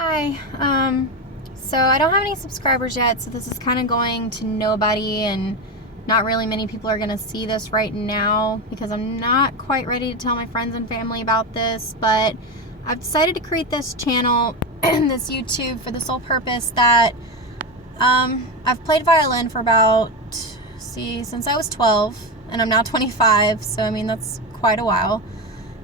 Hi. So I don't have any subscribers yet, so this is kind of going to nobody, and not really many people are going to see this right now because I'm not quite ready to tell my friends and family about this, but I've decided to create this channel and this YouTube for the sole purpose that I've played violin for since I was 12, and I'm now 25, so I mean that's quite a while.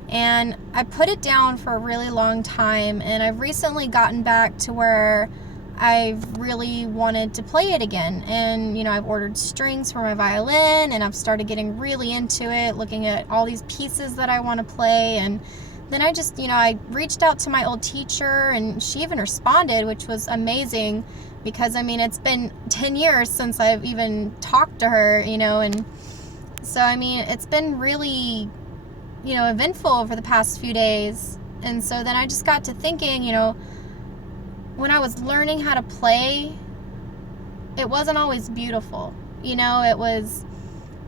And I put it down for a really long time, and I've recently gotten back to where I've really wanted to play it again. And I've ordered strings for my violin, and I've started getting really into it, looking at all these pieces that I want to play. And then I reached out to my old teacher, and she even responded, which was amazing because it's been 10 years since I've even talked to her, and so it's been really eventful over the past few days. And so then I just got to thinking, when I was learning how to play, it wasn't always beautiful. It was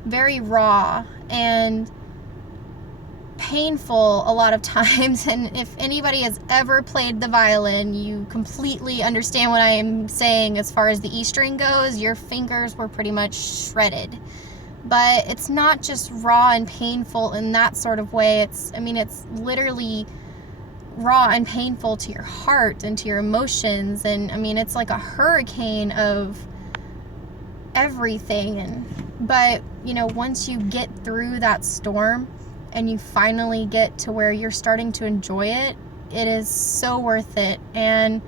very raw and painful a lot of times. And if anybody has ever played the violin, you completely understand what I am saying as far as the E string goes. Your fingers were pretty much shredded. But it's not just raw and painful in that sort of way. It's literally raw and painful to your heart and to your emotions. And it's like a hurricane of everything. But once you get through that storm and you finally get to where you're starting to enjoy it, it is so worth it. And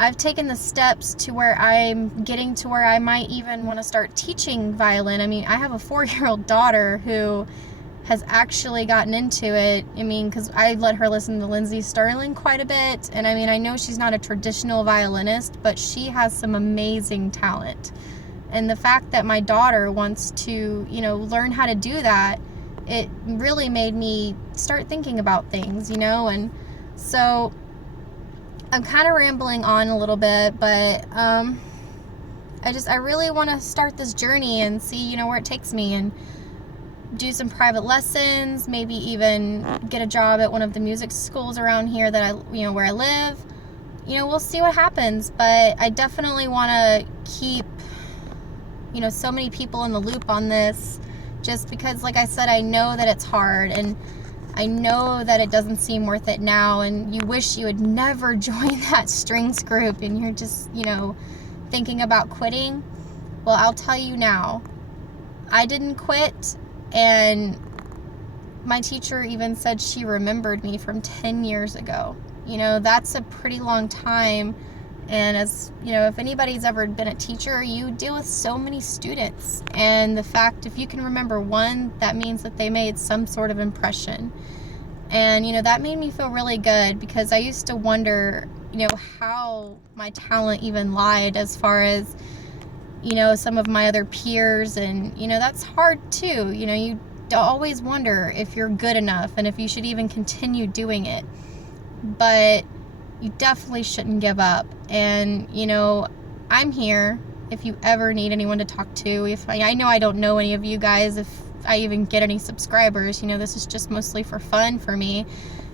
I've taken the steps to where I'm getting to where I might even want to start teaching violin. I have a 4-year-old daughter who has actually gotten into it. Because I let her listen to Lindsey Sterling quite a bit. And I know she's not a traditional violinist, but she has some amazing talent. And the fact that my daughter wants to, learn how to do that, it really made me start thinking about things, and so I'm kind of rambling on a little bit, but I really want to start this journey and see, where it takes me, and do some private lessons, maybe even get a job at one of the music schools around here that where I live. We'll see what happens, but I definitely want to keep, so many people in the loop on this, just because, like I said, I know that it's hard, and I know that it doesn't seem worth it now, and you wish you had never joined that strings group, and you're just, thinking about quitting. Well, I'll tell you now, I didn't quit, and my teacher even said she remembered me from 10 years ago. That's a pretty long time, and as, if anybody's ever been a teacher, you deal with so many students, and the fact if you can remember one, that means that they made some sort of impression. And that made me feel really good, because I used to wonder how my talent even lied as far as some of my other peers, and that's hard too. You always wonder if you're good enough and if you should even continue doing it, but you definitely shouldn't give up. And I'm here if you ever need anyone to talk to. If I know I don't know any of you guys, if I even get any subscribers, this is just mostly for fun for me,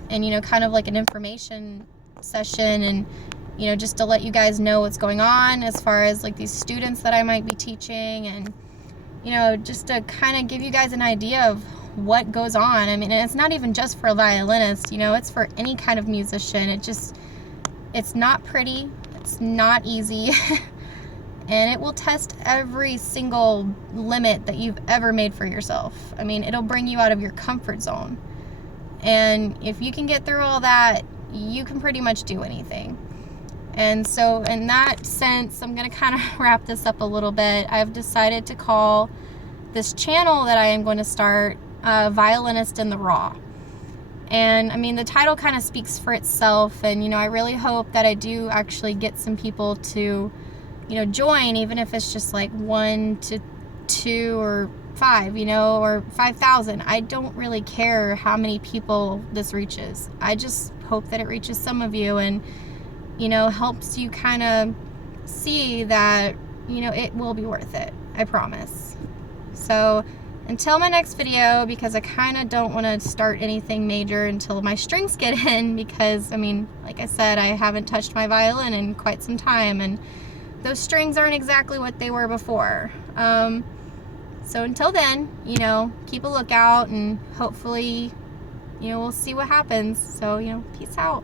and kind of like an information session, and just to let you guys know what's going on as far as like these students that I might be teaching, and just to kind of give you guys an idea of what goes on. And it's not even just for a violinist, it's for any kind of musician. It's not pretty, it's not easy. And it will test every single limit that you've ever made for yourself. It'll bring you out of your comfort zone. And if you can get through all that, you can pretty much do anything. And so in that sense, I'm going to kind of wrap this up a little bit. I've decided to call this channel that I am going to start ViolinistintheRaw. And the title kind of speaks for itself. And I really hope that I do actually get some people to join, even if it's just like 1 to 2 or 5, or 5,000. I don't really care how many people this reaches. I just hope that it reaches some of you, and helps you kind of see that it will be worth it. I promise. So until my next video, because I kind of don't want to start anything major until my strings get in, because, I mean, like I said, I haven't touched my violin in quite some time, and those strings aren't exactly what they were before. So until then, you know, keep a lookout, and hopefully, you know, we'll see what happens. So, you know, peace out.